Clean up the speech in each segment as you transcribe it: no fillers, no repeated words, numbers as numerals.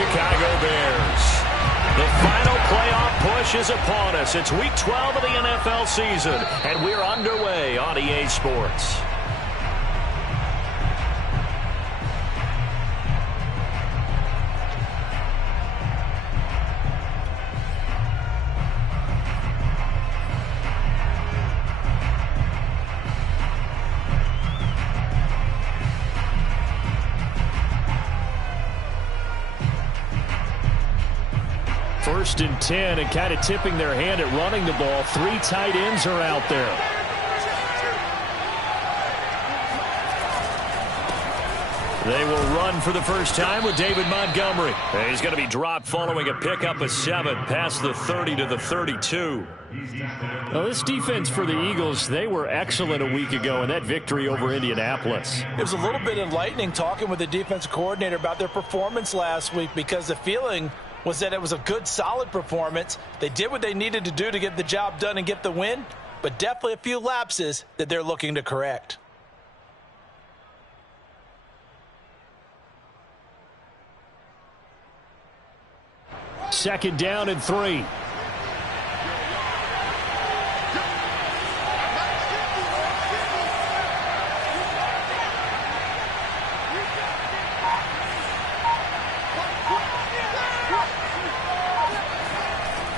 Chicago Bears. The final playoff push is upon us. It's Week 12 of the NFL season, and we're underway on EA Sports. First and 10, and kind of tipping their hand at running the ball. 3 tight ends are out there. They will run for the first time with David Montgomery. He's going to be dropped following a pickup of 7 past the 30 to the 32. Well, this defense for the Eagles, they were excellent a week ago in that victory over Indianapolis. It was a little bit enlightening talking with the defensive coordinator about their performance last week, because the feeling was that it was a good, solid performance. They did what they needed to do to get the job done and get the win, but definitely a few lapses that they're looking to correct. Second down and 3.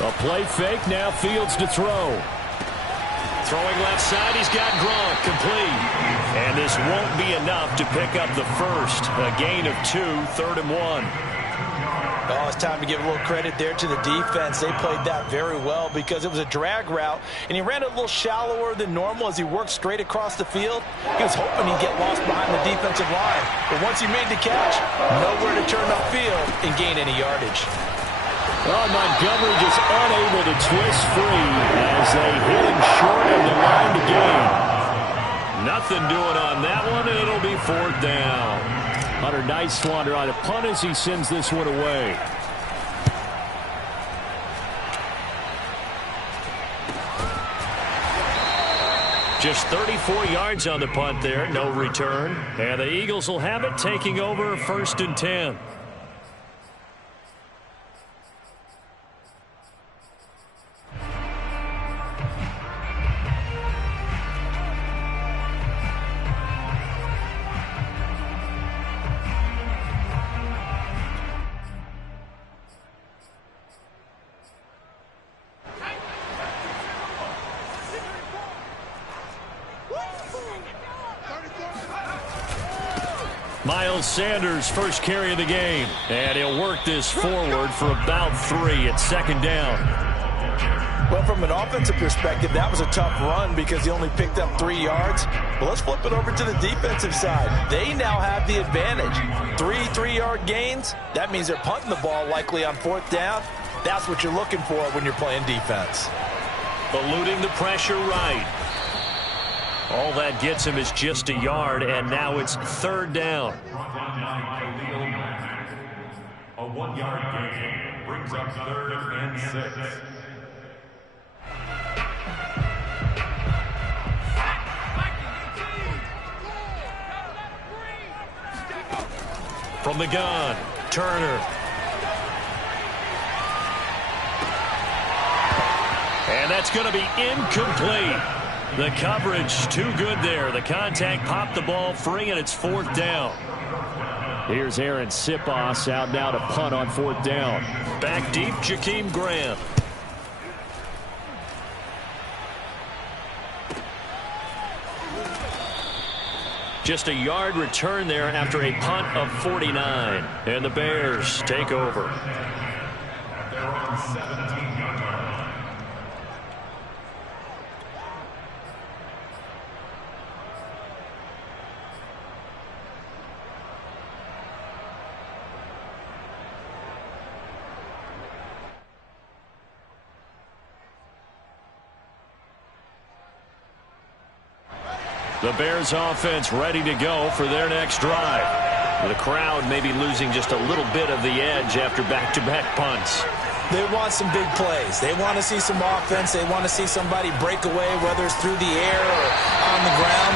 A play fake, now Fields to throw. Throwing left side, he's got Gronk, complete. And this won't be enough to pick up the first. A gain of 2, 3rd and 1. Oh, it's time to give a little credit there to the defense. They played that very well because it was a drag route, and he ran a little shallower than normal as he worked straight across the field. He was hoping he'd get lost behind the defensive line. But once he made the catch, nowhere to turn upfield and gain any yardage. Oh, Montgomery just unable to twist free as they hit him short of the line to gain. Nothing doing on that one, and it'll be 4th down. Hunter, nice swander on a punt as he sends this one away. Just 34 yards on the punt there, no return. And the Eagles will have it, taking over 1st and 10. Miles Sanders, first carry of the game. And he'll work this forward for about 3 at 2nd down. Well, from an offensive perspective, that was a tough run because he only picked up 3 yards. But let's flip it over to the defensive side. They now have the advantage. 3 3-yard gains. That means they're punting the ball likely on 4th down. That's what you're looking for when you're playing defense. Eluding the pressure right. All that gets him is just a yard, and now it's 3rd down. A 1-yard gain brings up 3rd and 6. From the gun, Turner. And that's going to be incomplete. The coverage too good there. The contact popped the ball free, and it's 4th down. Here's Aaron Sipos out now to punt on 4th down. Back deep, Jakeem Grant. Just a yard return there after a punt of 49. And the Bears take over. They're on 17-yard line. The Bears offense ready to go for their next drive. The crowd may be losing just a little bit of the edge after back-to-back punts. They want some big plays. They want to see some offense. They want to see somebody break away, whether it's through the air or on the ground.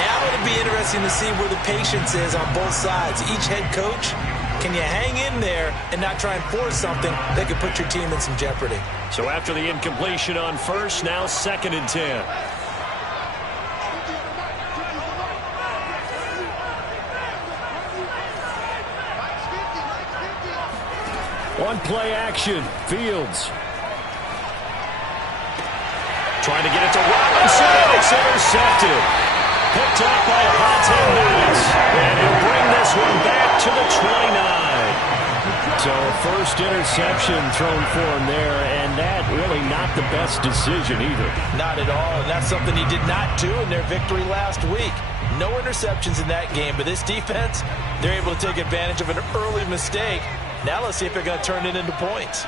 Now it'll be interesting to see where the patience is on both sides. Each head coach Can you hang in there and not try and force something that could put your team in some jeopardy? So after the incompletion on first, now 2nd and 10. One play action. Fields. Trying to get it to Robinson. It's intercepted. Picked up by Avonte Maddox. And he'll bring this one back to the 29. So first interception thrown for him there, and that really not the best decision either. Not at all, and that's something he did not do in their victory last week. No interceptions in that game, but this defense, they're able to take advantage of an early mistake. Now let's see if they're going to turn it into points.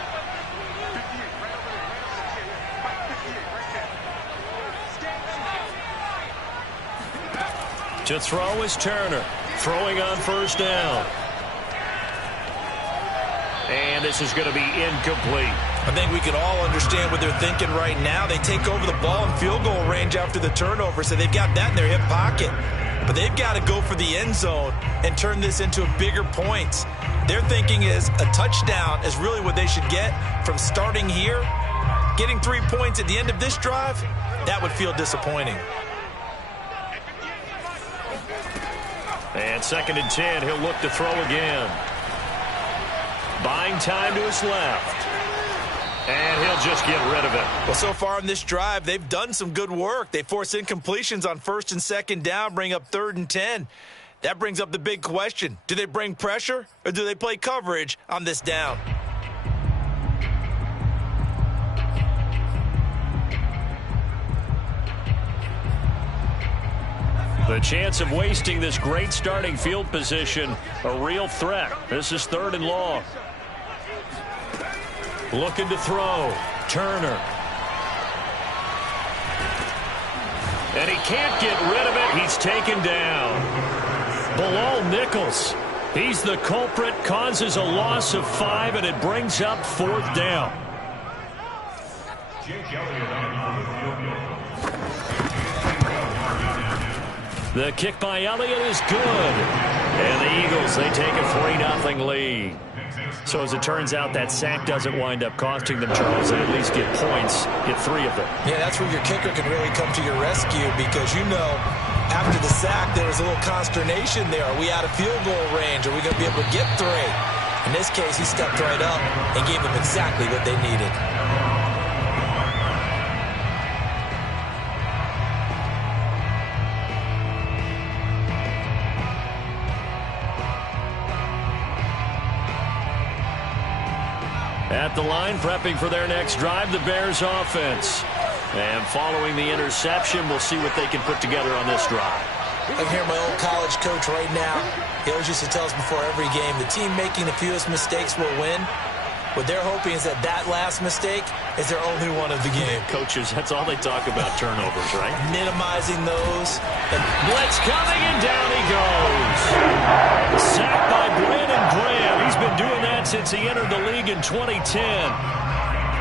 To throw is Turner. Throwing on first down. And this is going to be incomplete. I think we can all understand what they're thinking right now. They take over the ball in field goal range after the turnover, so they've got that in their hip pocket. But they've got to go for the end zone and turn this into bigger points. Their thinking is a touchdown is really what they should get from starting here. Getting 3 points at the end of this drive, that would feel disappointing. And 2nd and 10, he'll look to throw again. Buying time to his left. And he'll just get rid of it. Well, so far in this drive, they've done some good work. They force incompletions on 1st and 2nd down, bring up 3rd and 10. That brings up the big question. Do they bring pressure or do they play coverage on this down? The chance of wasting this great starting field position, a real threat. This is 3rd and long. Looking to throw. Turner. And he can't get rid of it. He's taken down. Bilal Nichols. He's the culprit, causes a loss of 5, and it brings up 4th down. The kick by Elliott is good. And the Eagles, they take a 3-0 lead. So as it turns out, that sack doesn't wind up costing them, Charles. They at least get points, get 3 of them. Yeah, that's where your kicker can really come to your rescue because, you know, after the sack, there was a little consternation there. Are we out of field goal range? Are we going to be able to get 3? In this case, he stepped right up and gave them exactly what they needed. At the line, prepping for their next drive, the Bears offense. And following the interception, we'll see what they can put together on this drive. I can hear my old college coach right now. He always used to tell us before every game, the team making the fewest mistakes will win. What they're hoping is that last mistake is their only one of the game. Coaches, that's all they talk about, turnovers, right? Minimizing those. Blitz coming, and down he goes. Sacked by Brandon Graham. He's been doing that since he entered the league in 2010.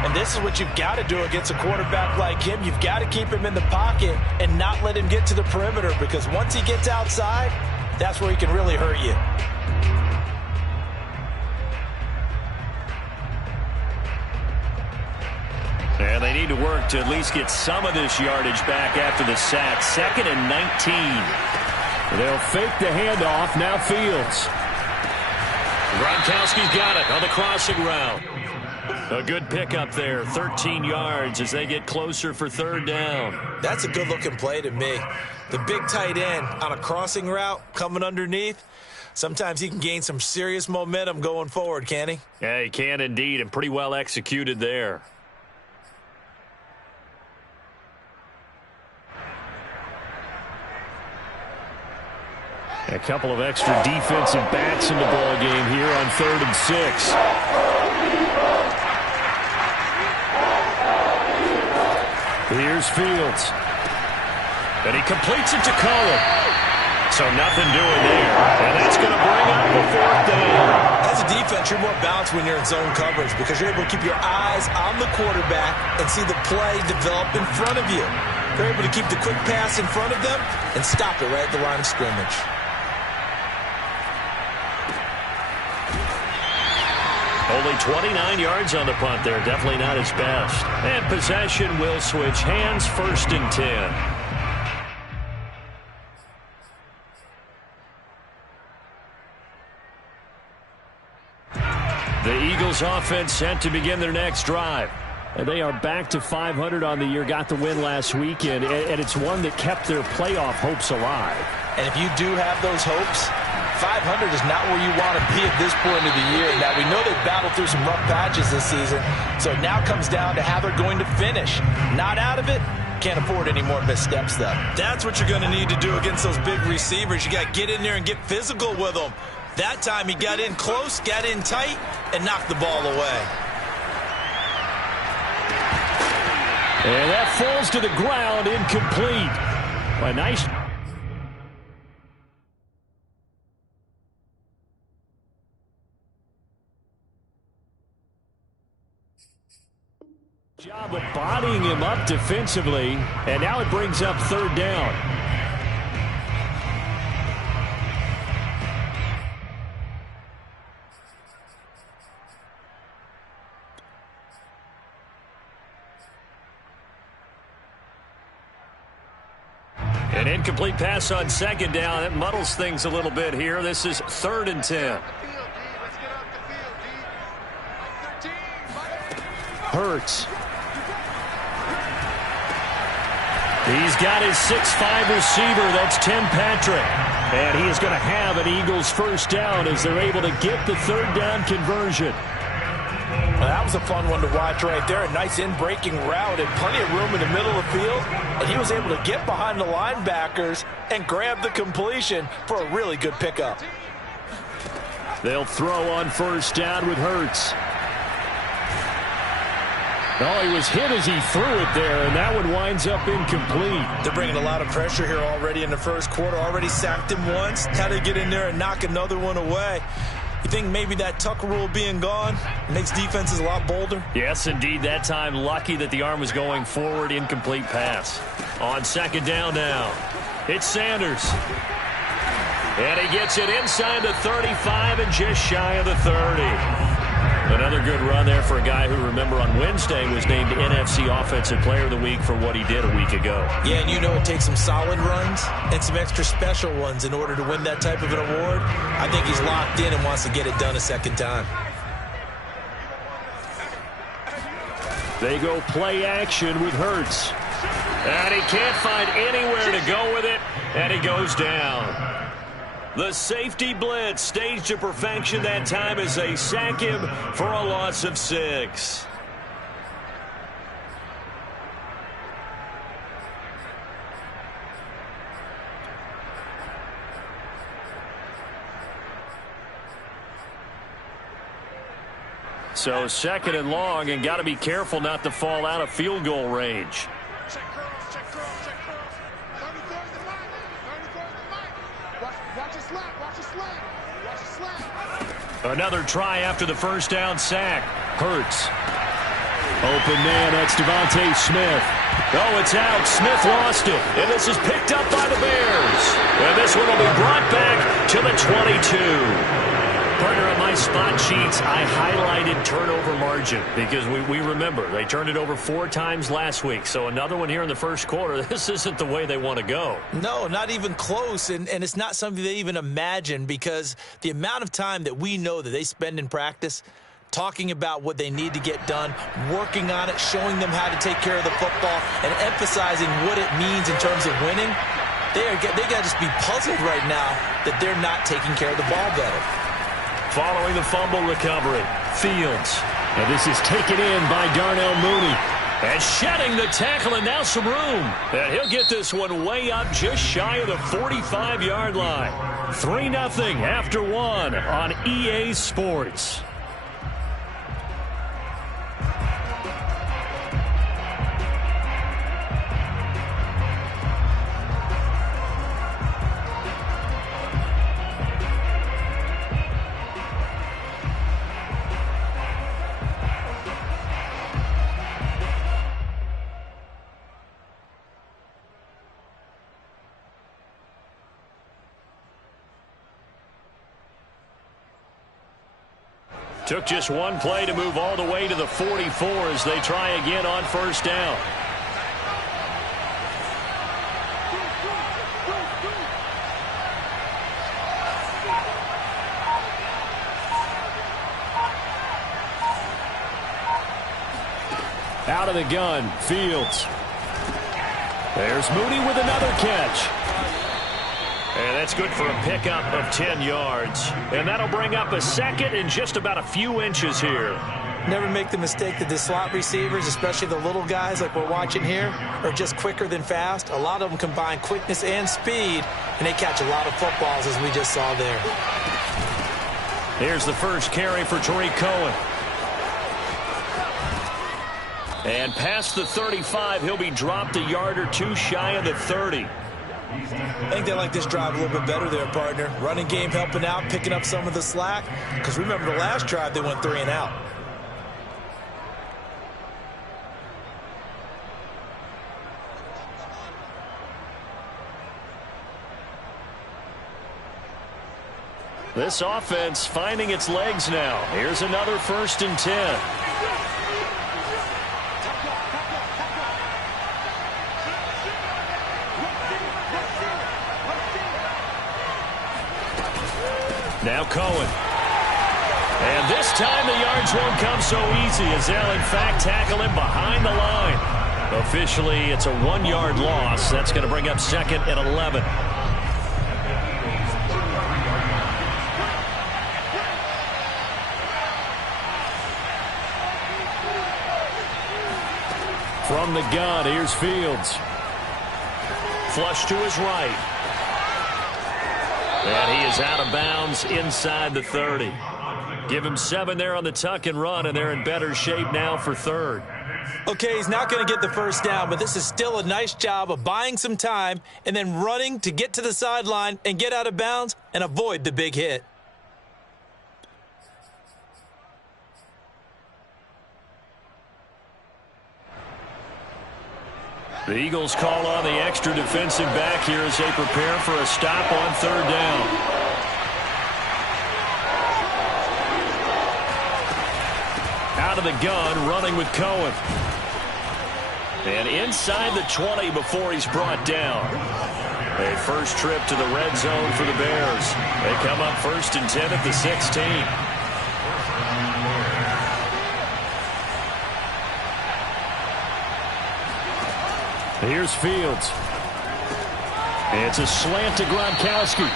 And this is what you've got to do against a quarterback like him. You've got to keep him in the pocket and not let him get to the perimeter because once he gets outside, that's where he can really hurt you. And they need to work to at least get some of this yardage back after the sack. 2nd and 19. They'll fake the handoff. Now Fields. Gronkowski's got it on the crossing route. A good pickup there. 13 yards as they get closer for 3rd down. That's a good-looking play to me. The big tight end on a crossing route coming underneath. Sometimes he can gain some serious momentum going forward, can he? Yeah, he can indeed, and pretty well executed there. A couple of extra defensive backs in the ball game here on 3rd and 6. Here's Fields. And he completes it to Cullen. So nothing doing there. And that's going to bring up the 4th down. As a defense, you're more balanced when you're in zone coverage because you're able to keep your eyes on the quarterback and see the play develop in front of you. You're able to keep the quick pass in front of them and stop it right at the line of scrimmage. Only 29 yards on the punt there. Definitely not his best. And possession will switch hands, 1st and 10. The Eagles offense set to begin their next drive. And they are back to 500 on the year, got the win last weekend, and it's one that kept their playoff hopes alive. And if you do have those hopes, 500 is not where you want to be at this point of the year. Now, we know they've battled through some rough patches this season, so it now comes down to how they're going to finish. Not out of it. Can't afford any more missteps, though. That's what you're going to need to do against those big receivers. You got to get in there and get physical with them. That time he got in close, got in tight, and knocked the ball away. And that falls to the ground, incomplete. A nice job of bodying him up defensively, and now it brings up 3rd down. An incomplete pass on 2nd down. It muddles things a little bit here. This is 3rd and 10. Hurts. He's got his 6'5" receiver. That's Tim Patrick. And he is going to have an Eagles 1st down as they're able to get the 3rd down conversion. Well, that was a fun one to watch right there. A nice in-breaking route and plenty of room in the middle of the field. And he was able to get behind the linebackers and grab the completion for a really good pickup. They'll throw on 1st down with Hurts. Oh, he was hit as he threw it there, and that one winds up incomplete. They're bringing a lot of pressure here already in the 1st quarter. Already sacked him once. Had to get in there and knock another one away. You think maybe that Tucker rule being gone makes defenses a lot bolder? Yes, indeed. That time, lucky that the arm was going forward. Incomplete pass. On 2nd down now, it's Sanders. And he gets it inside the 35 and just shy of the 30. Another good run there for a guy who, remember, on Wednesday was named NFC Offensive Player of the Week for what he did a week ago. Yeah, and you know it takes some solid runs and some extra special ones in order to win that type of an award. I think he's locked in and wants to get it done a 2nd time. They go play action with Hurts. And he can't find anywhere to go with it, and he goes down. The safety blitz staged to perfection that time as they sack him for a loss of 6. So 2nd and long, and got to be careful not to fall out of field goal range. Another try after the 1st down sack. Hurts. Open man, that's Devontae Smith. Oh, it's out. Smith lost it. And this is picked up by the Bears. And this one will be brought back to the 22. Partner, on my spot sheets, I highlighted turnover margin because we remember they turned it over 4 times last week. So another one here in the 1st quarter. This isn't the way they want to go. No, not even close. And it's not something they even imagine, because the amount of time that we know that they spend in practice talking about what they need to get done, working on it, showing them how to take care of the football, and emphasizing what it means in terms of winning, they got to just be puzzled right now that they're not taking care of the ball better. Following the fumble recovery, Fields. And this is taken in by Darnell Mooney. And shedding the tackle, and now some room. And he'll get this one way up just shy of the 45-yard line. 3-0 after 1 on EA Sports. Took just one play to move all the way to the 44 as they try again on first down. Out of the gun, Fields. There's Mooney with another catch. And that's good for a pickup of 10 yards. And that'll bring up a second in just about a few inches here. Never make the mistake that the slot receivers, especially the little guys like we're watching here, are just quicker than fast. A lot of them combine quickness and speed, and they catch a lot of footballs, as we just saw there. Here's the first carry for Tariq Cohen. And past the 35, he'll be dropped a yard or two shy of the 30. I think they like this drive a little bit better there, partner. Running game helping out, picking up some of the slack. Because remember the last drive, they went 3 and out. This offense finding its legs now. Here's another 1st and 10. Now Cohen. And this time the yards won't come so easy as they'll in fact tackle him behind the line. Officially, it's a 1-yard loss. That's going to bring up 2nd and 11. From the gun, here's Fields. Flush to his right. And he is out of bounds inside the 30. Give him 7 there on the tuck and run, and they're in better shape now for 3rd. Okay, he's not going to get the first down, but this is still a nice job of buying some time and then running to get to the sideline and get out of bounds and avoid the big hit. The Eagles call on the extra defensive back here as they prepare for a stop on 3rd down. Out of the gun, running with Cohen. And inside the 20 before he's brought down. A first trip to the red zone for the Bears. They come up 1st and 10 at the 16. Here's Fields. It's a slant to Gronkowski.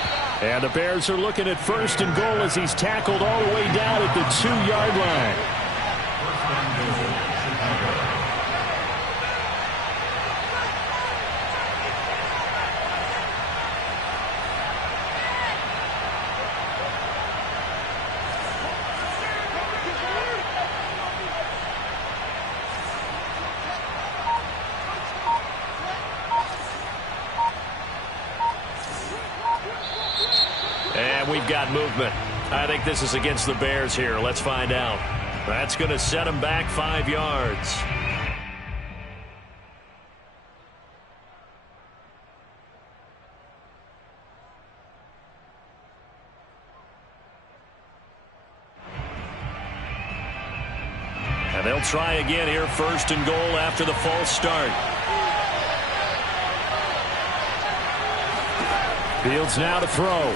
And the Bears are looking at 1st and goal as he's tackled all the way down at the 2-yard line. We've got movement. I think this is against the Bears here. Let's find out. That's going to set them back 5 yards. And they'll try again here, 1st and goal after the false start. Fields now to throw.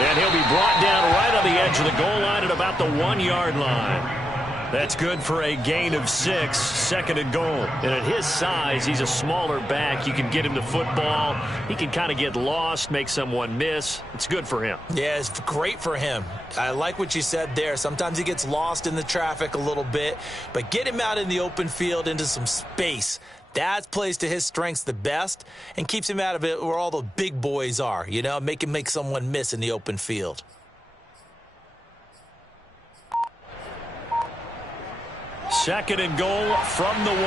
And he'll be brought down right on the edge of the goal line at about the 1-yard line. That's good for a gain of 6, 2nd and goal. And at his size, he's a smaller back. You can get him the football. He can kind of get lost, make someone miss. It's good for him. Yeah, it's great for him. I like what you said there. Sometimes he gets lost in the traffic a little bit. But get him out in the open field into some space. That plays to his strengths the best and keeps him out of it where all the big boys are, you know, make someone miss in the open field. Second and goal from the 1.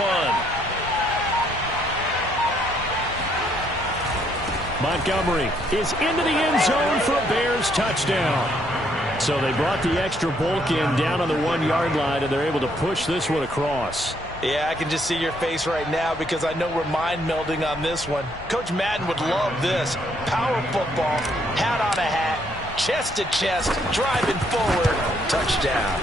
Montgomery is into the end zone for a Bears touchdown. So they brought the extra bulk in down on the 1-yard line, and they're able to push this one across. Yeah, I can just see your face right now because I know we're mind melding on this one. Coach Madden would love this. Power football, hat on a hat, chest to chest, driving forward, touchdown.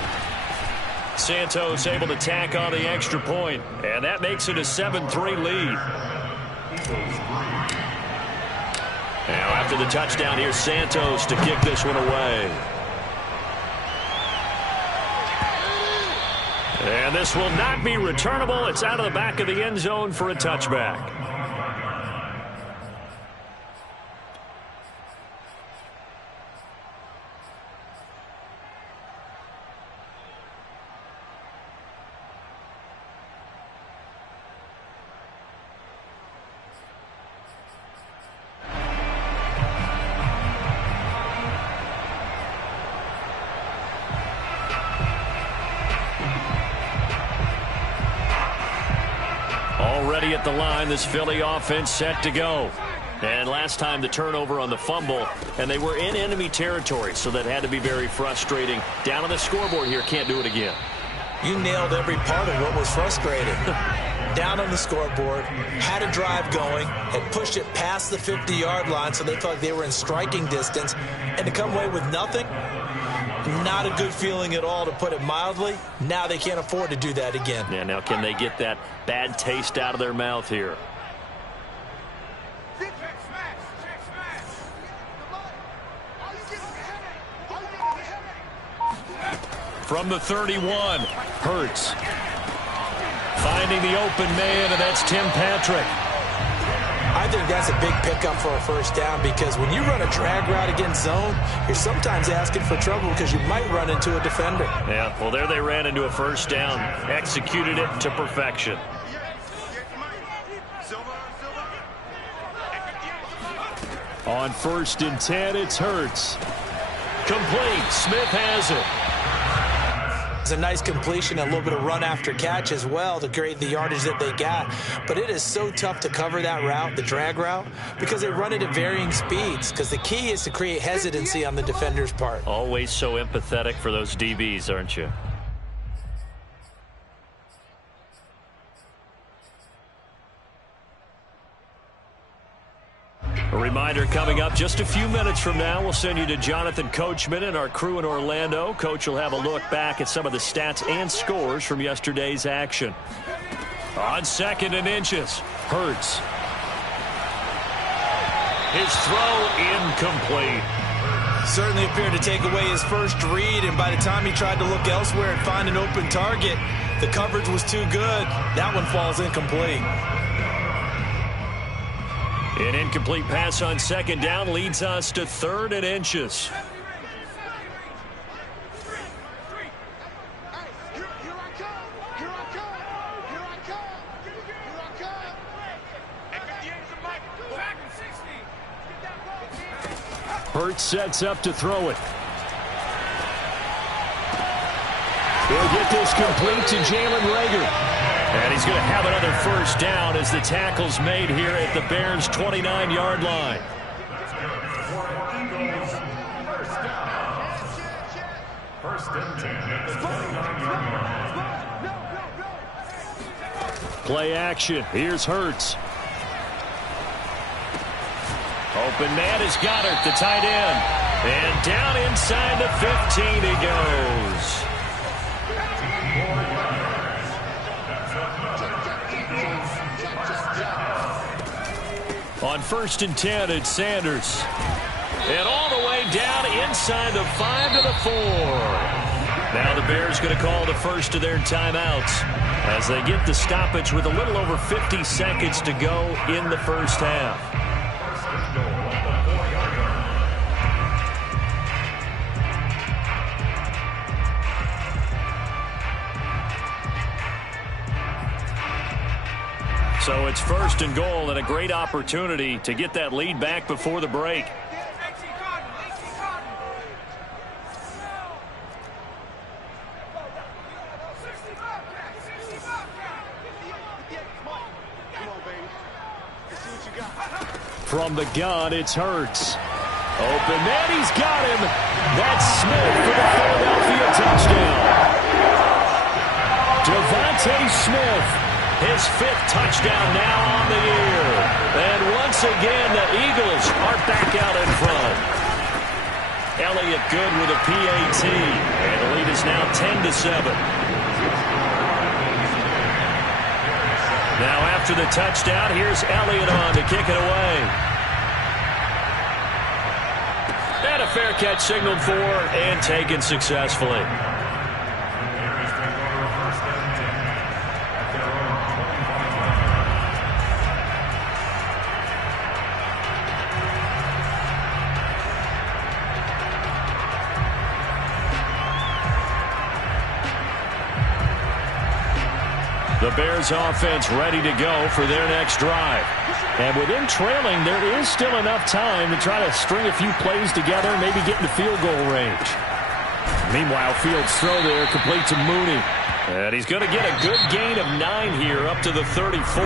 Santos able to tack on the extra point, and that makes it a 7-3 lead. Now after the touchdown, here's Santos to kick this one away. And this will not be returnable. It's out of the back of the end zone for a touchback. Already at the line, this Philly offense set to go. And last time the turnover on the fumble, and they were in enemy territory, so that had to be very frustrating. Down on the scoreboard here, can't do it again. You nailed every part of what was frustrating. Down on the scoreboard, had a drive going, had pushed it past the 50-yard line so they felt like they were in striking distance, and to come away with nothing, not a good feeling at all, to put it mildly. Now they can't afford to do that again. Yeah, now can they get that bad taste out of their mouth here? From the 31, Hurts. Finding the open man, and that's Tim Patrick. I think that's a big pickup for a first down, because when you run a drag route against zone, you're sometimes asking for trouble because you might run into a defender. Yeah, well, there they ran into a first down. Executed it to perfection. On 1st and 10, it's Hurts. Complete. Smith has it. It's a nice completion, a little bit of run after catch as well to create the yardage that they got. But it is so tough to cover that route, the drag route, because they run it at varying speeds, because the key is to create hesitancy on the defender's part. Always so empathetic for those DBs, aren't you? A reminder coming up just a few minutes from now, we'll send you to Jonathan Coachman and our crew in Orlando. Coach will have a look back at some of the stats and scores from yesterday's action. On 2nd and inches, Hurts. His throw incomplete. Certainly appeared to take away his first read, and by the time he tried to look elsewhere and find an open target, the coverage was too good. That one falls incomplete. An incomplete pass on 2nd down leads us to 3rd and inches. Hurts sets up to throw it. He'll get this complete to Jalen Reagor. And he's going to have another first down as the tackle's made here at the Bears' 29-yard line. First and 10 at the 29-yard line. Play action. Here's Hurts. Open man is Goddard, the tight end. And down inside the 15 he goes. On 1st and 10, it's Sanders. And all the way down inside the 5 to the 4. Now the Bears going to call the first of their timeouts as they get the stoppage with a little over 50 seconds to go in the first half. So it's 1st and goal, and a great opportunity to get that lead back before the break. From the gun, it's Hurts. Open man, he's got him. That's Smith for the Philadelphia touchdown. Devontae Smith, his 5th touchdown now on the year. And once again, the Eagles are back out in front. Elliott good with a PAT. And the lead is now 10-7. Now after the touchdown, here's Elliott on to kick it away. And a fair catch signaled for and taken successfully. The Bears offense ready to go for their next drive. And with them trailing, there is still enough time to try to string a few plays together and maybe get into field goal range. Meanwhile, Fields' throw there complete to Mooney. And he's going to get a good gain of 9 here up to the 34.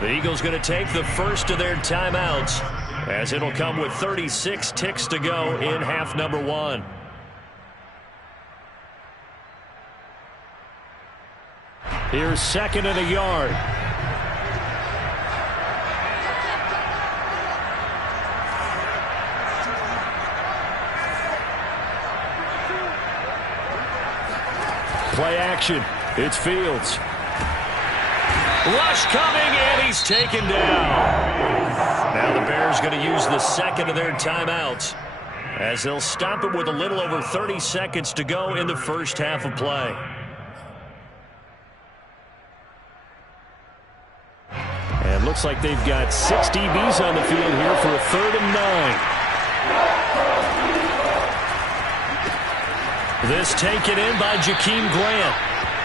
The Eagles going to take the first of their timeouts as it'll come with 36 ticks to go in half number 1. Here's second and a yard. Play action. It's Fields. Rush coming, and he's taken down. Now the Bears going to use the second of their timeouts as they'll stop it with a little over 30 seconds to go in the first half of play. And looks like they've got 6 DBs on the field here for a 3rd and 9. This taken in by Jakeem Grant.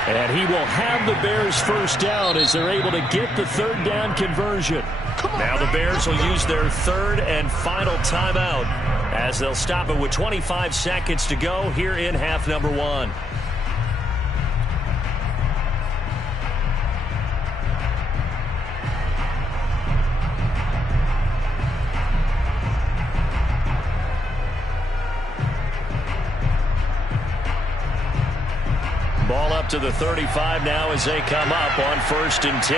And he will have the Bears first down as they're able to get the 3rd down conversion. Now the Bears will use their 3rd and final timeout as they'll stop it with 25 seconds to go here in half number 1. Ball up to the 35 now as they come up on 1st and 10.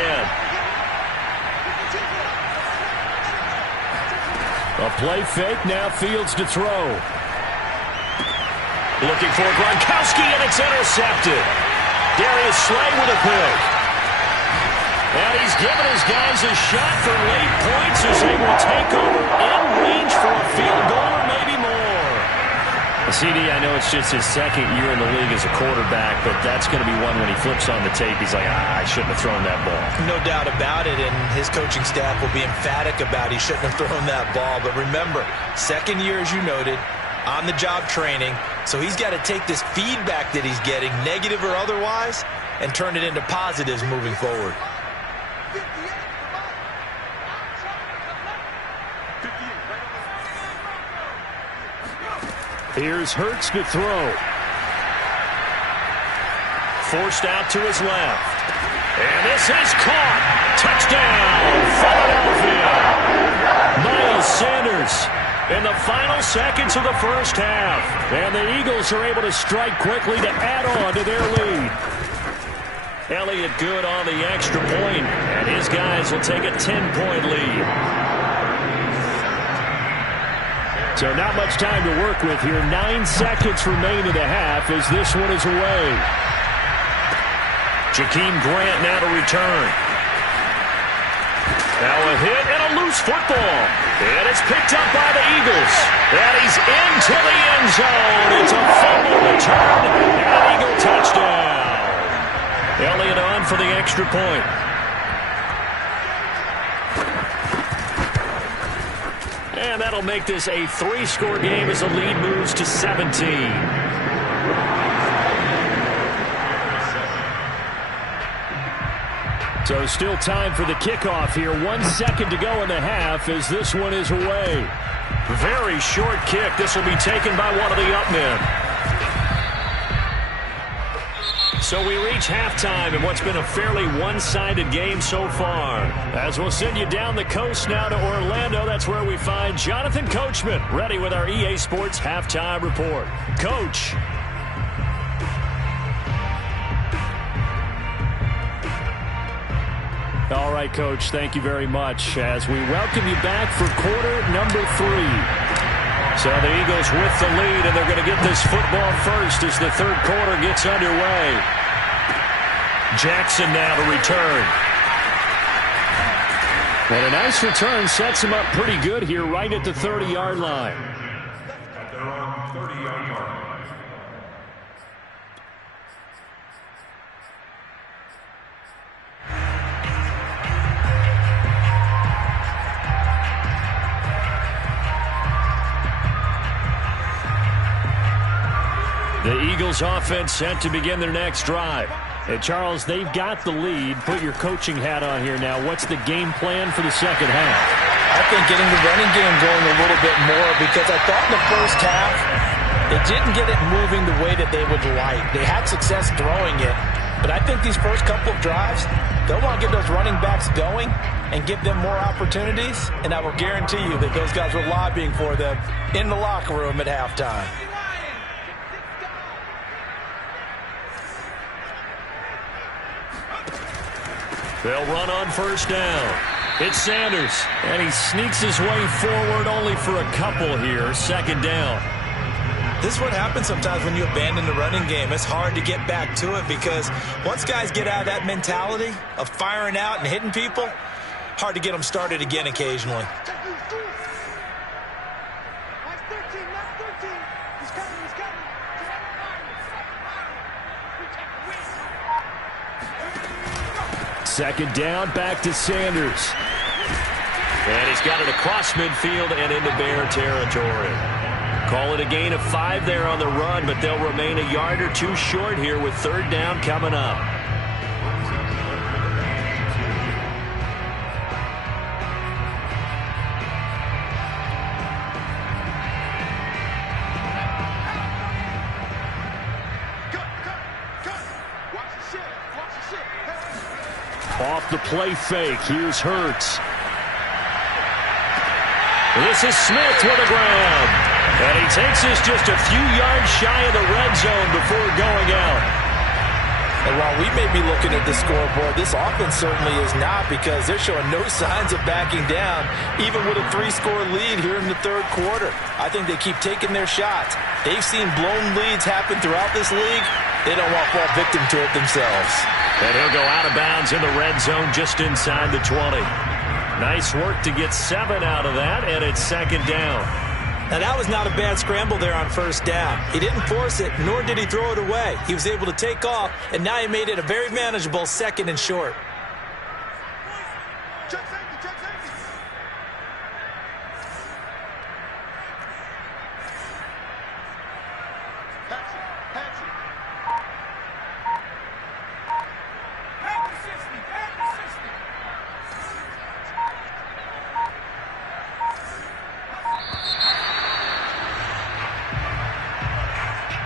A play fake, now Fields to throw. Looking for Gronkowski, and it's intercepted. Darius Slay with a pick. And he's given his guys a shot for late points as they will take over in range for a field goal or maybe more. CD, I know it's just his 2nd year in the league as a quarterback, but that's going to be one when he flips on the tape, he's like, I shouldn't have thrown that ball. No doubt about it, and his coaching staff will be emphatic about he shouldn't have thrown that ball. But remember, 2nd year, as you noted, on-the-job training, so he's got to take this feedback that he's getting, negative or otherwise, and turn it into positives moving forward. Here's Hurts to throw. Forced out to his left. And this is caught. Touchdown, Philadelphia. Miles Sanders in the final seconds of the first half. And the Eagles are able to strike quickly to add on to their lead. Elliott good on the extra point, and his guys will take a 10-point lead. So not much time to work with here. 9 seconds remain in the half as this one is away. Jakeem Grant now to return. Now a hit and a loose football. And it's picked up by the Eagles. And he's into the end zone. It's a fumble return and an Eagle touchdown. Elliott on for the extra point. And that'll make this a 3-score game as the lead moves to 17. So still time for the kickoff here. 1 second to go in the half as this one is away. Very short kick. This will be taken by one of the up men. So we reach halftime in what's been a fairly one-sided game so far. As we'll send you down the coast now to Orlando, that's where we find Jonathan Coachman, ready with our EA Sports Halftime Report. Coach. All right, Coach, thank you very much as we welcome you back for quarter number 3. So the Eagles with the lead, and they're going to get this football first as the third quarter gets underway. Jackson now to return. And a nice return sets him up pretty good here right at the 30-yard line. At their own 30-yard line. The Eagles offense set to begin their next drive. And Charles, they've got the lead. Put your coaching hat on here now. What's the game plan for the second half? I think getting the running game going a little bit more, because I thought in the first half they didn't get it moving the way that they would like. They had success throwing it, but I think these first couple of drives, they'll want to get those running backs going and give them more opportunities, and I will guarantee you that those guys were lobbying for them in the locker room at halftime. They'll run on first down. It's Sanders, and he sneaks his way forward only for a couple here. Second down. This is what happens sometimes when you abandon the running game. It's hard to get back to it because once guys get out of that mentality of firing out and hitting people, hard to get them started again occasionally. Second down, back to Sanders. And he's got it across midfield and into Bear territory. Call it a gain of 5 there on the run, but they'll remain a yard or two short here with third down coming up. Off the play fake, here's Hurts. This is Smith with a grab. And he takes this just a few yards shy of the red zone before going out. And while we may be looking at the scoreboard, this offense certainly is not, because they're showing no signs of backing down, even with a 3-score lead here in the third quarter. I think they keep taking their shots. They've seen blown leads happen throughout this league. They don't want to fall victim to it themselves. And he'll go out of bounds in the red zone just inside the 20. Nice work to get 7 out of that, and it's second down. Now, that was not a bad scramble there on first down. He didn't force it, nor did he throw it away. He was able to take off, and now he made it a very manageable second and short.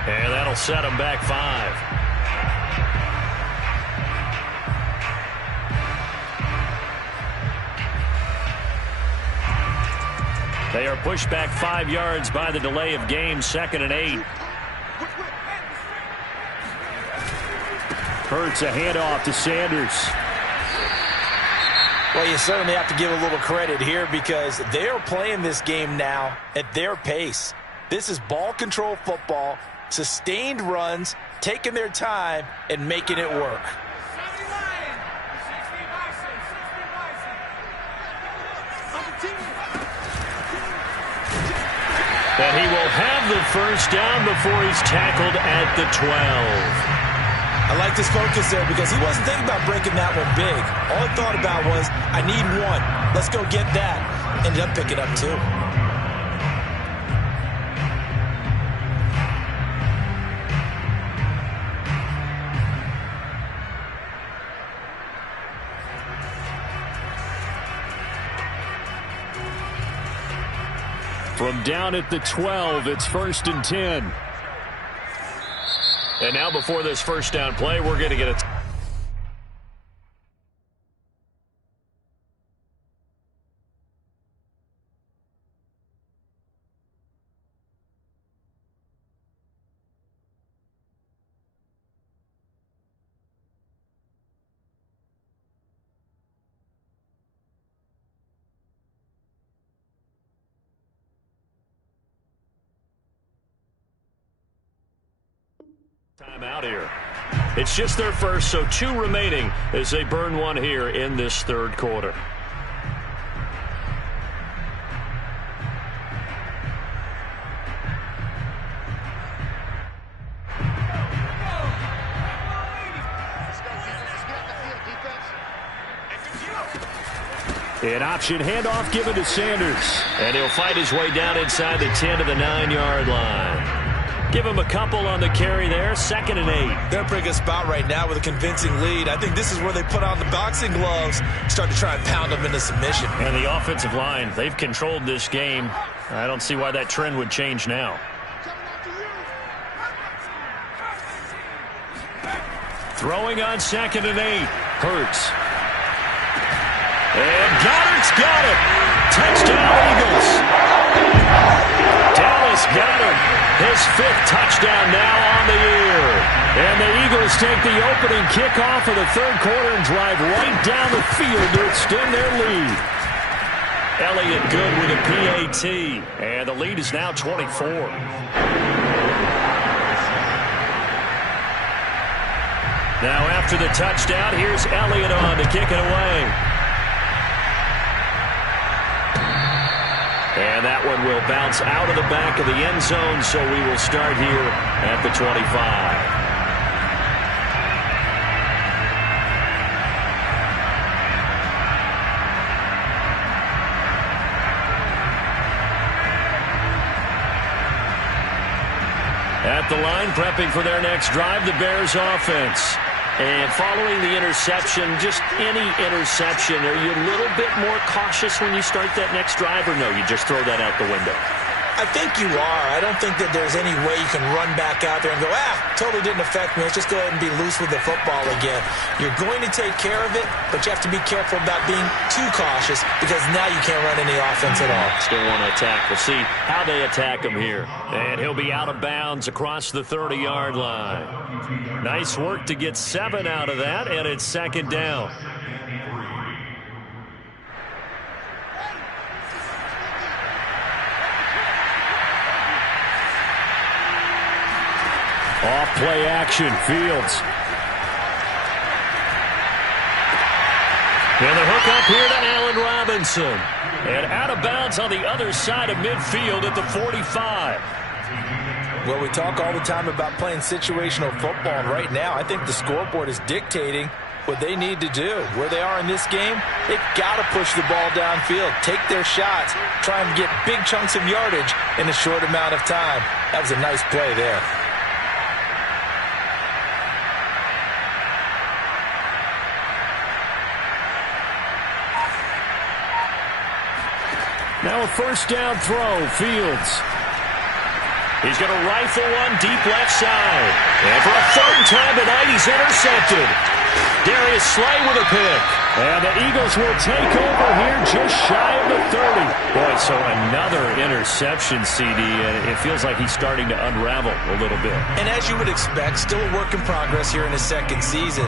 And that'll set him back 5. They are pushed back 5 yards by the delay of game, 2nd and 8. Hurts a handoff to Sanders. Well, you certainly have to give a little credit here, because they're playing this game now at their pace. This is ball control football, sustained runs, taking their time, and making it work. And he will have the first down before he's tackled at the 12. I like this focus there, because he wasn't thinking about breaking that one big. All he thought about was, I need one. Let's go get that. Ended up picking up 2. From down at the 12, it's 1st and 10. And now before this first down play, we're going to get a Time out here. It's just their first, so 2 remaining as they burn one here in this third quarter. An option handoff given to Sanders. And he'll fight his way down inside the 10 to the 9-yard line. Give him a couple on the carry there. 2nd and 8. They're in a pretty good spot right now with a convincing lead. I think this is where they put on the boxing gloves, start to try and pound them into submission. And the offensive line, they've controlled this game. I don't see why that trend would change now. Throwing on 2nd and 8. Hurts. And Goddard's got it. Touchdown, Eagles. Dallas Goedert, his 5th touchdown now on the year. And the Eagles take the opening kickoff of the third quarter and drive right down the field to extend their lead. Elliott good with a PAT. And the lead is now 24. Now after the touchdown, here's Elliott on to kick it away. And that one will bounce out of the back of the end zone, so we will start here at the 25. At the line, prepping for their next drive, the Bears offense. And following the interception, just any interception, are you a little bit more cautious when you start that next drive, or no, you just throw that out the window? I think you are. I don't think that there's any way you can run back out there and go, totally didn't affect me. Let's just go ahead and be loose with the football again. You're going to take care of it, but you have to be careful about being too cautious because now you can't run any offense at all. Still want to attack. We'll see how they attack him here. And he'll be out of bounds across the 30-yard line. Nice work to get 7 out of that, and it's 2nd down. Off play action, Fields. And the hook up here to Allen Robinson. And out of bounds on the other side of midfield at the 45. Well, we talk all the time about playing situational football, and right now I think the scoreboard is dictating what they need to do. Where they are in this game, they've got to push the ball downfield, take their shots, try and get big chunks of yardage in a short amount of time. That was a nice play there. Now a first down throw, Fields. He's going to rifle one deep left side. And for a 3rd time tonight, he's intercepted. Darius Slay with a pick. And the Eagles will take over here just shy of the 30. Boy, so another interception, CD. And it feels like he's starting to unravel a little bit. And as you would expect, still a work in progress here in his 2nd season.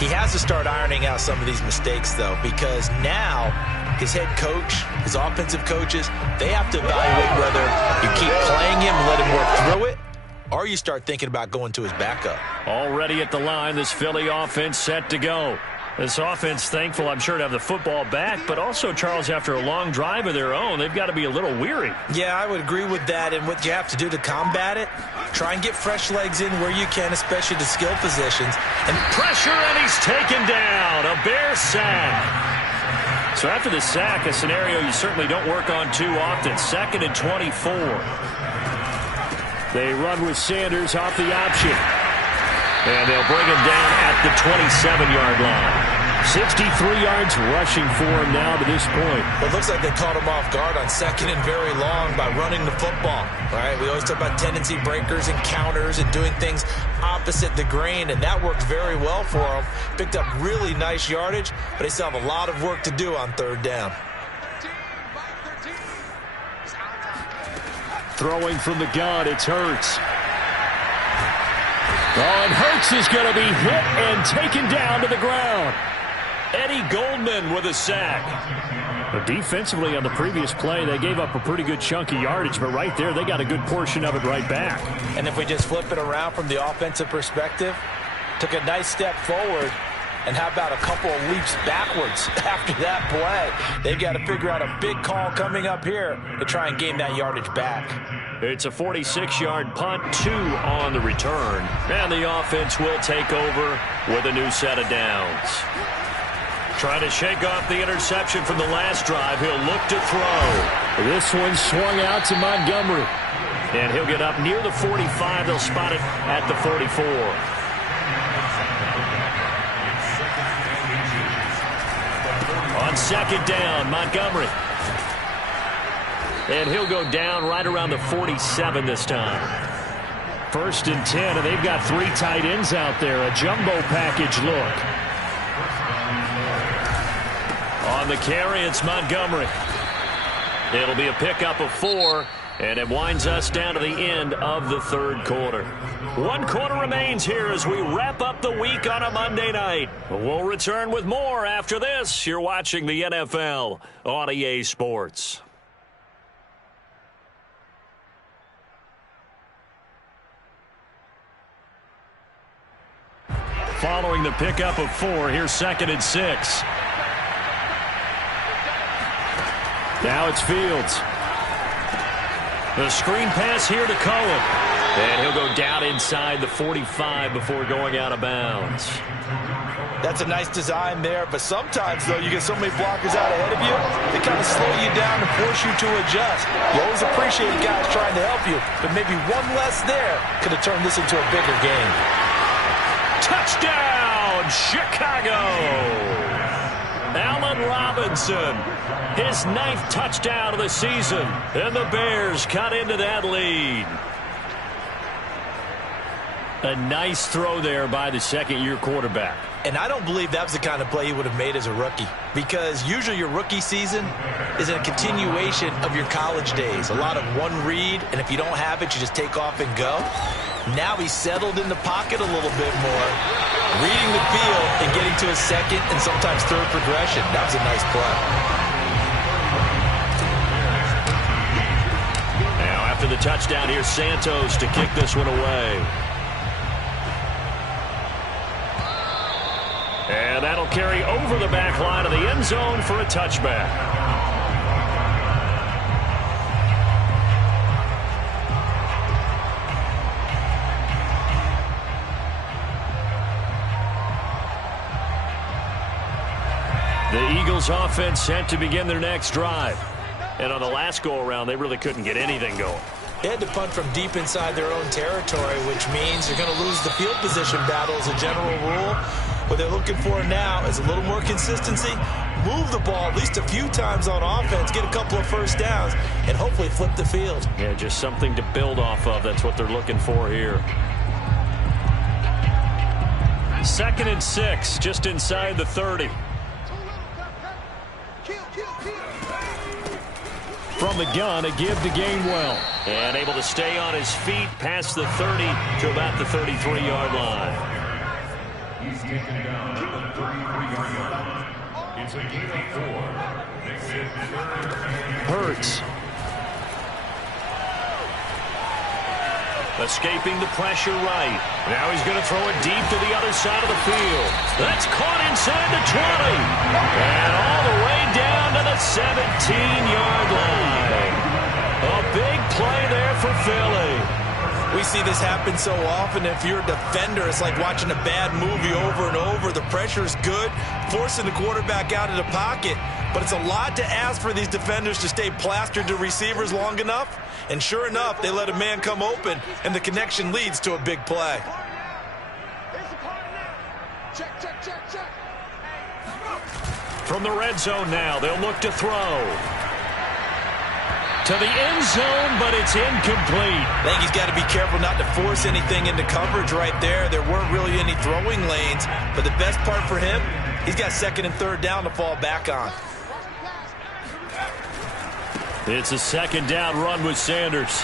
He has to start ironing out some of these mistakes, though, because now his head coach, his offensive coaches, they have to evaluate whether you keep playing him and let him work through it, or you start thinking about going to his backup. Already at the line, this Philly offense set to go. This offense thankful, I'm sure, to have the football back, but also, Charles, after a long drive of their own, they've got to be a little weary. Yeah, I would agree with that, and what you have to do to combat it, try and get fresh legs in where you can, especially to skill positions. And pressure, and he's taken down. A Bear sack. So after the sack, a scenario you certainly don't work on too often. 2nd and 24. They run with Sanders off the option. And they'll bring him down at the 27-yard line. 63 yards rushing for him now to this point. Well, it looks like they caught him off guard on 2nd and very long by running the football. Right? We always talk about tendency breakers and counters and doing things opposite the grain, and that worked very well for them. Picked up really nice yardage, but they still have a lot of work to do on 3rd down. Throwing from the gun, it's Hurts. Oh, and Hurts is going to be hit and taken down to the ground. Eddie Goldman with a sack. But defensively on the previous play, they gave up a pretty good chunk of yardage, but right there, they got a good portion of it right back. And if we just flip it around from the offensive perspective, took a nice step forward, and how about a couple of leaps backwards after that play? They've got to figure out a big call coming up here to try and gain that yardage back. It's a 46-yard punt, 2 on the return. And the offense will take over with a new set of downs. Trying to shake off the interception from the last drive. He'll look to throw. This one swung out to Montgomery. And he'll get up near the 45. They'll spot it at the 44. On second down, Montgomery. And he'll go down right around the 47 this time. 1st and 10, and they've got 3 tight ends out there. A jumbo package look. On the carry, it's Montgomery. It'll be a pickup of 4, and it winds us down to the end of the 3rd quarter. 1 quarter remains here as we wrap up the week on a Monday night. We'll return with more after this. You're watching the NFL on EA Sports. Following the pickup of 4, here's 2nd and 6. Now it's Fields. The screen pass here to Cohen. And he'll go down inside the 45 before going out of bounds. That's a nice design there, but sometimes, though, you get so many blockers out ahead of you, they kind of slow you down and force you to adjust. You always appreciate guys trying to help you, but maybe one less there could have turned this into a bigger game. Touchdown, Chicago! Allen Robinson, his 9th touchdown of the season, and the Bears cut into that lead. A nice throw there by the 2nd-year quarterback. And I don't believe that was the kind of play he would have made as a rookie, because usually your rookie season is a continuation of your college days. A lot of one read, and if you don't have it, you just take off and go. Now he's settled in the pocket a little bit more, reading the field and getting to a 2nd and sometimes 3rd progression. That was a nice play. Now after the touchdown, here's Santos to kick this one away. And that'll carry over the back line of the end zone for a touchback. The Eagles offense set to begin their next drive. And on the last go-around, they really couldn't get anything going. They had to punt from deep inside their own territory, which means they're going to lose the field position battle as a general rule. What they're looking for now is a little more consistency, move the ball at least a few times on offense, get a couple of first downs, and hopefully flip the field. Yeah, just something to build off of. That's what they're looking for here. 2nd and 6, just inside the 30. From the gun, a give to Gainwell. And able to stay on his feet past the 30 to about the 33-yard line. He's taken down at the 33-yard line. It's a gain of 4. Hurts. Escaping the pressure right. Now he's going to throw it deep to the other side of the field. That's caught inside the 20. And all the way down to the 17-yard line. A big play there for Philly. We see this happen so often. If you're a defender, it's like watching a bad movie over and over. The pressure is good, forcing the quarterback out of the pocket. But it's a lot to ask for these defenders to stay plastered to receivers long enough. And sure enough, they let a man come open, and the connection leads to a big play. From the red zone now, they'll look to throw. To the end zone, but it's incomplete. I think he's got to be careful not to force anything into coverage right there. There weren't really any throwing lanes, but the best part for him, he's got 2nd and 3rd down to fall back on. It's a 2nd down run with Sanders.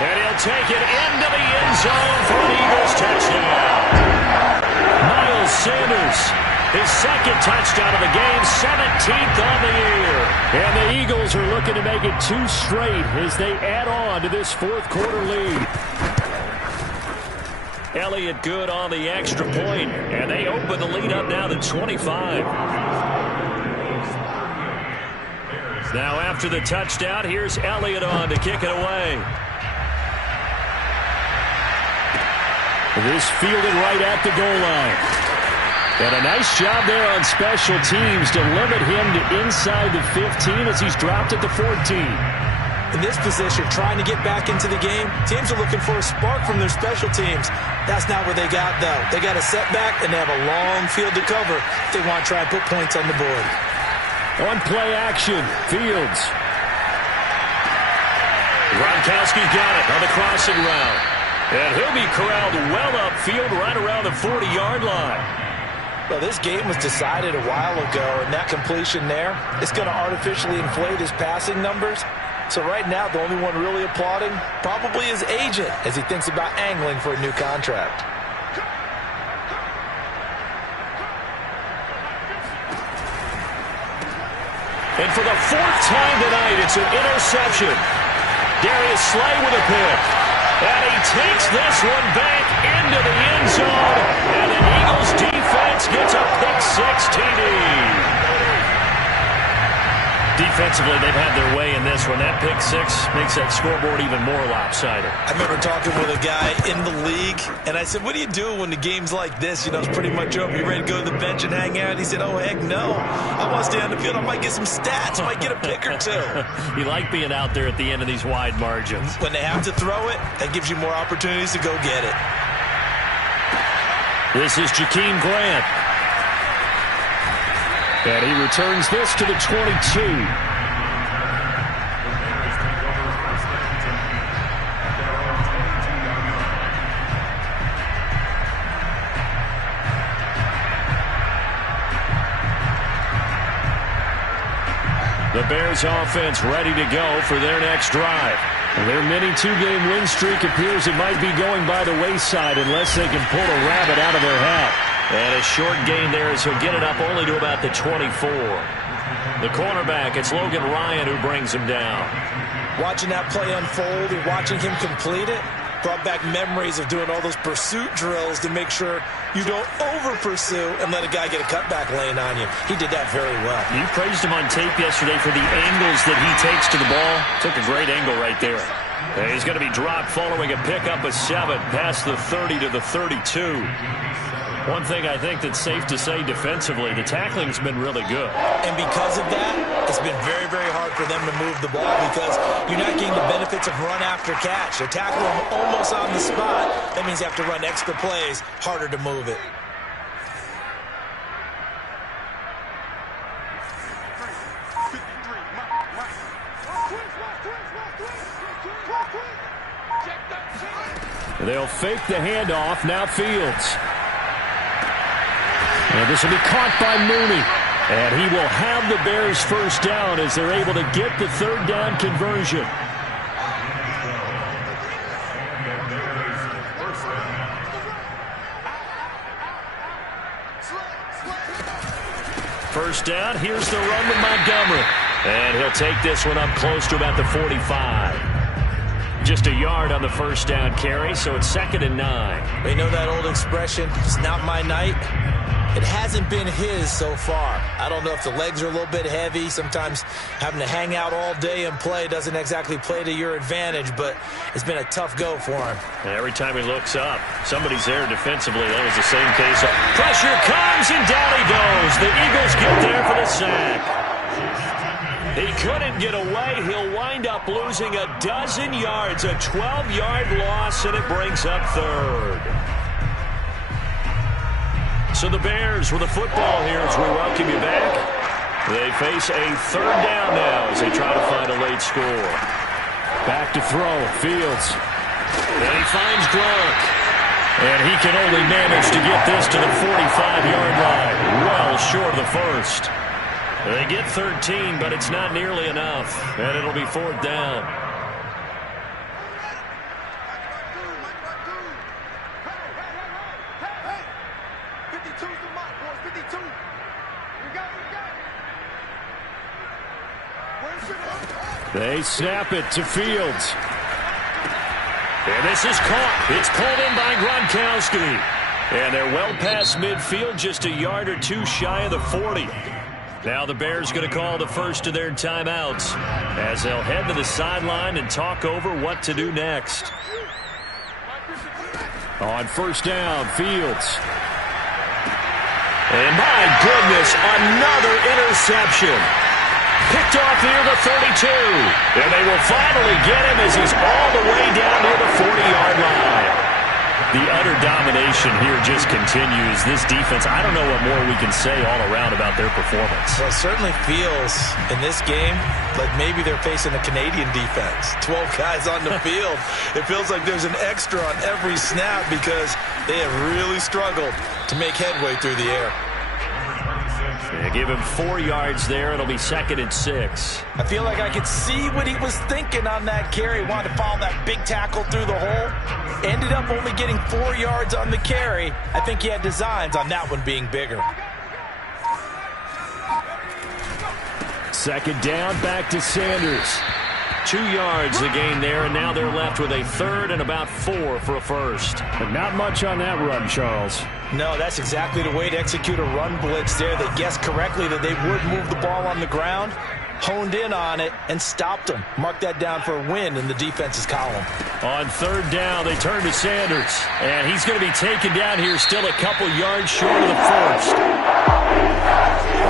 And he'll take it into the end zone for an Eagles touchdown. Miles Sanders His second touchdown of the game, 17th on the year. And the Eagles are looking to make it 2 straight as they add on to this fourth quarter lead. Elliott good on the extra point, and they open the lead up now to 25. Now after the touchdown, here's Elliott on to kick it away. This fielded right at the goal line. And a nice job there on special teams to limit him to inside the 15 as he's dropped at the 14. In this position, trying to get back into the game, teams are looking for a spark from their special teams. That's not what they got, though. They got a setback, and they have a long field to cover if they want to try and put points on the board. On play action, Fields. Gronkowski got it on the crossing route. And he'll be corralled well upfield right around the 40-yard line. Well, this game was decided a while ago, and that completion there is going to artificially inflate his passing numbers. So right now, the only one really applauding probably his agent as he thinks about angling for a new contract. And for the 4th time tonight, it's an interception. Darius Slay with a pick. And he takes this one back into the end zone. And the Eagles defense gets a pick-6 TD. Defensively, they've had their way in this one. That pick-6 makes that scoreboard even more lopsided. I remember talking with a guy in the league, and I said, what do you do when the game's like this? You know, it's pretty much over. You ready to go to the bench and hang out? He said, oh, heck no. I want to stay on the field. I might get some stats. I might get a pick or two. You like being out there at the end of these wide margins. When they have to throw it, that gives you more opportunities to go get it. This is Jakeem Grant. And he returns this to the 22. The Bears offense ready to go for their next drive. Their mini 2-game win streak appears it might be going by the wayside unless they can pull a rabbit out of their hat. And a short gain there as he'll get it up only to about the 24. The cornerback, it's Logan Ryan who brings him down. Watching that play unfold and watching him complete it brought back memories of doing all those pursuit drills to make sure you don't over-pursue and let a guy get a cutback lane on you. He did that very well. You praised him on tape yesterday for the angles that he takes to the ball. Took a great angle right there. And he's going to be dropped following a pickup of 7 past the 30 to the 32. One thing I think that's safe to say defensively, the tackling's been really good. And because of that, it's been very, very hard for them to move the ball because you're not getting the benefits of run after catch. They're tackling them almost on the spot. That means you have to run extra plays, harder to move it. They'll fake the handoff. Now Fields. And this will be caught by Mooney. And he will have the Bears first down as they're able to get the 3rd down conversion. First down, here's the run with Montgomery. And he'll take this one up close to about the 45. Just a yard on the first down carry, so it's 2nd and 9. They know that old expression, it's not my night. It hasn't been his so far. I don't know if the legs are a little bit heavy. Sometimes having to hang out all day and play doesn't exactly play to your advantage, but it's been a tough go for him. And every time he looks up, somebody's there defensively. That was the same case. Pressure comes, and down he goes. The Eagles get there for the sack. He couldn't get away. He'll wind up losing a dozen yards, a 12-yard loss, and it brings up 3rd. So the Bears with the football here as we welcome you back. They face a 3rd down now as they try to find a late score. Back to throw, Fields. And he finds Gronk. And he can only manage to get this to the 45-yard line. Well short of the first. They get 13, but it's not nearly enough. And it'll be 4th down. Hey, 52's the mark, boys. 52. They snap it to Fields. And this is caught. It's pulled in by Gronkowski. And they're well past midfield, just a yard or two shy of the 40. Now the Bears going to call the first of their timeouts as they'll head to the sideline and talk over what to do next. On first down, Fields. And my goodness, another interception. Picked off near the 32. And they will finally get him as he's all the way down near the 40-yard line. The utter domination here just continues. This defense, I don't know what more we can say all around about their performance. Well, it certainly feels in this game like maybe they're facing a Canadian defense. 12 guys on the field. It feels like there's an extra on every snap because they have really struggled to make headway through the air. They give him 4 yards there. It'll be 2nd and 6. I feel like I could see what he was thinking on that carry. Wanted to follow that big tackle through the hole. Ended up only getting 4 yards on the carry. I think he had designs on that one being bigger. 2nd down, back to Sanders. 2 yards the gain there, and now they're left with a 3rd and about 4 for a first. But not much on that run, Charles. No, that's exactly the way to execute a run blitz there. They guessed correctly that they would move the ball on the ground, honed in on it, and stopped them. Mark that down for a win in the defense's column. On 3rd down, they turn to Sanders, and he's going to be taken down here still a couple yards short of the first.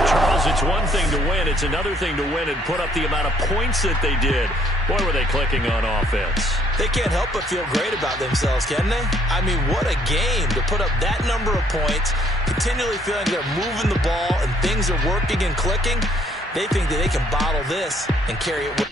Charles, it's one thing to win. It's another thing to win and put up the amount of points that they did. Boy, were they clicking on offense. They can't help but feel great about themselves, can they? I mean, what a game to put up that number of points, continually feeling they're moving the ball and things are working and clicking. They think that they can bottle this and carry it with